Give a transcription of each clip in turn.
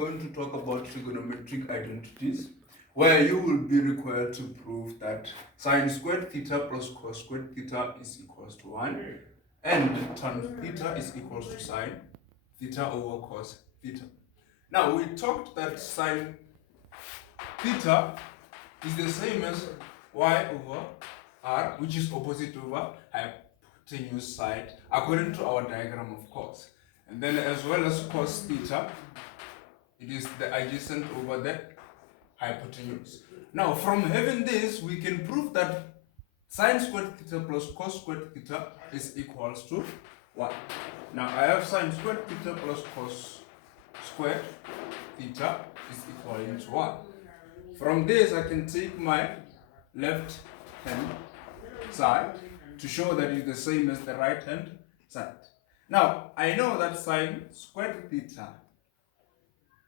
going to talk about trigonometric identities, where you will be required to prove that sine squared theta plus cos squared theta is equals to 1 and tan theta is equals to sine theta over cos theta. Now we talked that sine theta is the same as y over r, which is opposite over hypotenuse side according to our diagram, of course. And then as well as cos theta, it is the adjacent over the hypotenuse. Now from having this, we can prove that sine squared theta plus cos squared theta is equals to 1. Now I have sine squared theta plus cos squared theta is equal to 1. From this, I can take my left hand side to show that it's the same as the right hand side. Now, I know that sine squared theta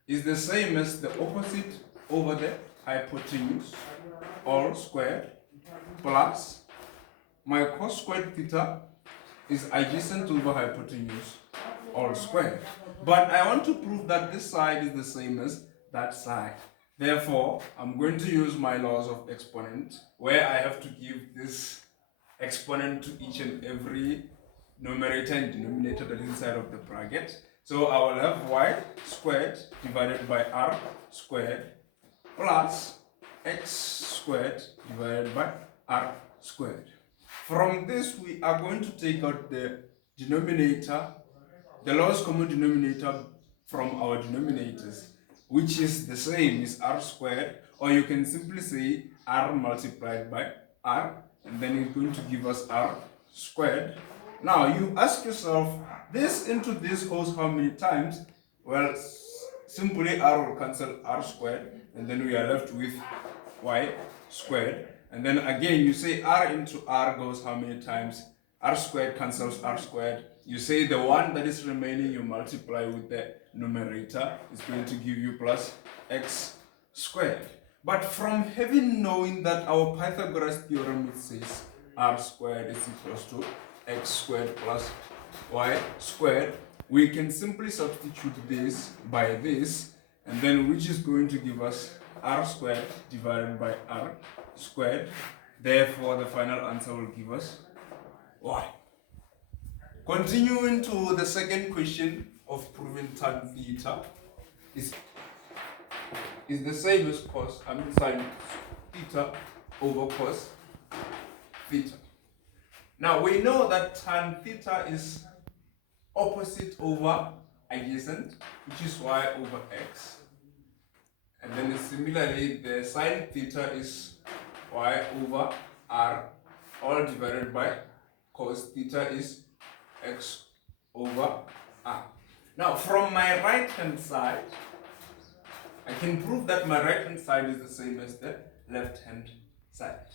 is the same as the opposite over the hypotenuse, all squared, plus my cos squared theta is adjacent over hypotenuse, all squared. But I want to prove that this side is the same as that side. Therefore, I'm going to use my laws of exponent, where I have to give this exponent to each and every numerator and denominator that is inside of the bracket. So I will have y squared divided by r squared plus x squared divided by r squared. From this, we are going to take out the denominator, the lowest common denominator from our denominators, which is the same as r squared, or you can simply say r multiplied by r, and then it's going to give us r squared. Now you ask yourself, this into this goes how many times? Well, simply r will cancel r squared, and then we are left with y squared. And then again, you say r into r goes how many times? R squared cancels r squared. You say the one that is remaining, you multiply with the numerator, is going to give you plus x squared. But from having known that our Pythagoras theorem, it says r squared is equals to x squared plus y squared, we can simply substitute this by this, and then which is going to give us r squared divided by r squared. Therefore, the final answer will give us y. Continuing to the second question of proving tan theta is the same as sine theta over cos theta. Now we know that tan theta is opposite over adjacent, which is y over x. And then similarly, the sine theta is y over r, all divided by cos theta is x over r. Now from my right hand side, I can prove that my right hand side is the same as the left hand side.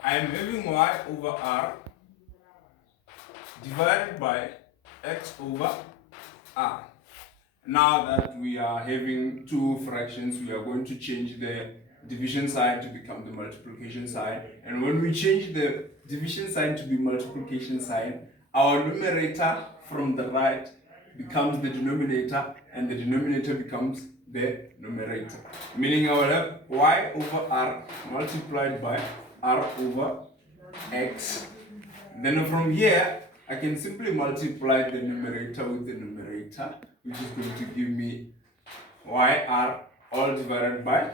I am having y over r divided by x over r. Now that we are having two fractions, we are going to change the division sign to become the multiplication sign. And when we change the division sign to be multiplication sign, our numerator from the right becomes the denominator, and the denominator becomes the numerator. Meaning I will have y over r multiplied by r over x. Then from here, I can simply multiply the numerator with the numerator, which is going to give me yr all divided by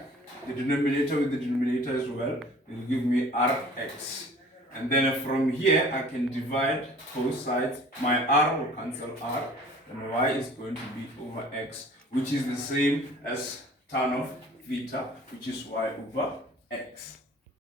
the denominator with the denominator as well. It will give me rx. And then from here, I can divide both sides. My r will cancel r, and y is going to be over x, which is the same as tan of theta, which is y over x.